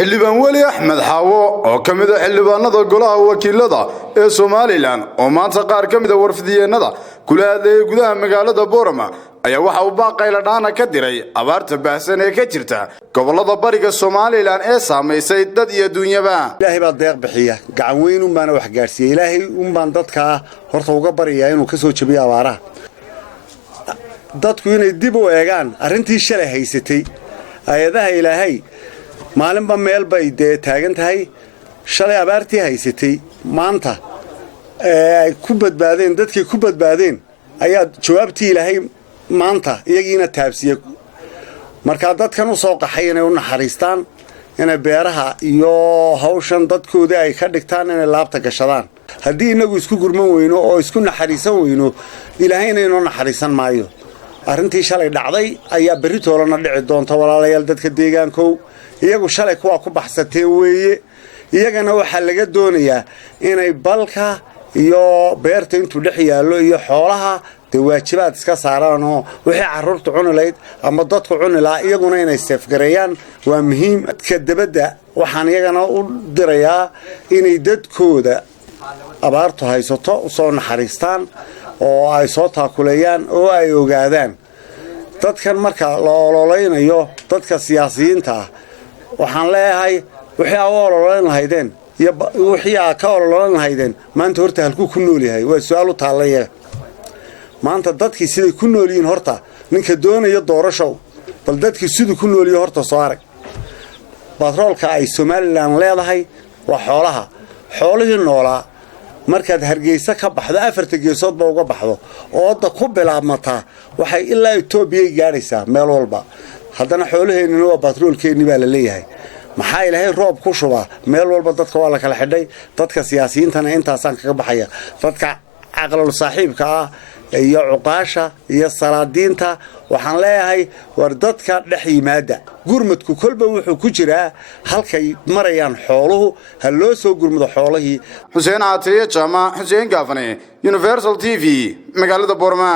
xildhibaan weli Axmed Xaawo oo kamid ah xildhibaanada golaha wakiilada ee Soomaaliland oo maanta qaar kamid ah warfidiyeenada kula hadlayay gudaha magaalada Boorama ayaa waxa uu baaqay la dhaana ka diray abaarta baahsan ee ka jirta gobolada bariga Soomaaliland ee saameysay dad iyo dunyaba. Ilaahay baa deeq bixiya gacan weyn u baan wax gaarsiiyay. Ilaahay baan dadka horta uga bariyaa inuu ka soo jabiyo abaaraha. dadku inay dib u eegaan arrintii shalay haysatay ayadaha Ilaahay maalinba meel bay taagan tahay shalay abaartii haysatay maanta ay ku badbaadeen dadkii ku badbaadeen ayaa jawaabtii Ilaahay maanta iyagiina taabsiye marka dadkan u soo qaxay inay u naxariistaan inay beeraha iyo hawshan dadkooda ay ka dhigtaan inay laabta gashadaan haddii inagu isku gurman weyno oo isku naxariisan weyno Ilaahayna inoo naxariisan maayo arrintii shalay dhacday ayaa berri toolana dhici doonta walaalayaal dadka deegaankow iyagu shalay kuwa ku baxsatay weeye iyagana waxa laga doonayaa inay balka iyo beerta intuu dhex yaalo iyo xoolaha waajibaad iska saaraan oo wixii carruurtu cuni lahayd ama dadku cuni lahaa iyaguna inay seefgareeyaan waa muhiim ka dabada waxaan iyagana u dirayaa inay dadkooda abaartu haysato soo naxariistaan oo ay soo taakuleeyaan oo ay ogaadaan dadkan marka la ololeynayo dadka siyaasiyiinta ah waxaan leeyahay wixii ay ololeyn lahaydeen iyo wixii ay ka ololeyn lahaydeen maanta horta halku ku nool yahay waa su'aal u taalaya maanta dadkii siday ku nool yihiin horta ninka doonaya doorasho bal dadkii sidoo ku nool yihiin horta soo arag batroolka ay Soomaaliland leedahay waa xoolihii noolaa markaad Hargeysa ka baxdo afarta geesood ba uga baxdo oo dad ku bilaabmata waxay ilaa Itoobiya gaaraysaa meel walba haddana xoolaheennina waa batroolkeennii baa la leeyahay maxaa Ilaahay roob ku shubaa meel walba dadka waa la kala xidhay dadka siyaasiyiintana intaasaan kaga baxaya dadka aqal saaxiibka ah iyo cuqaasha iyo salaadiinta waxaan leeyahay war dadka dhex yimaada gurmadku kolba wuxuu ku jiraa halkay marayaan xooluhu hal loo soo gurmado xoolihii Xuseen Aatiye Jama Xuseen Gaafane Universal TV magaalada Boorama.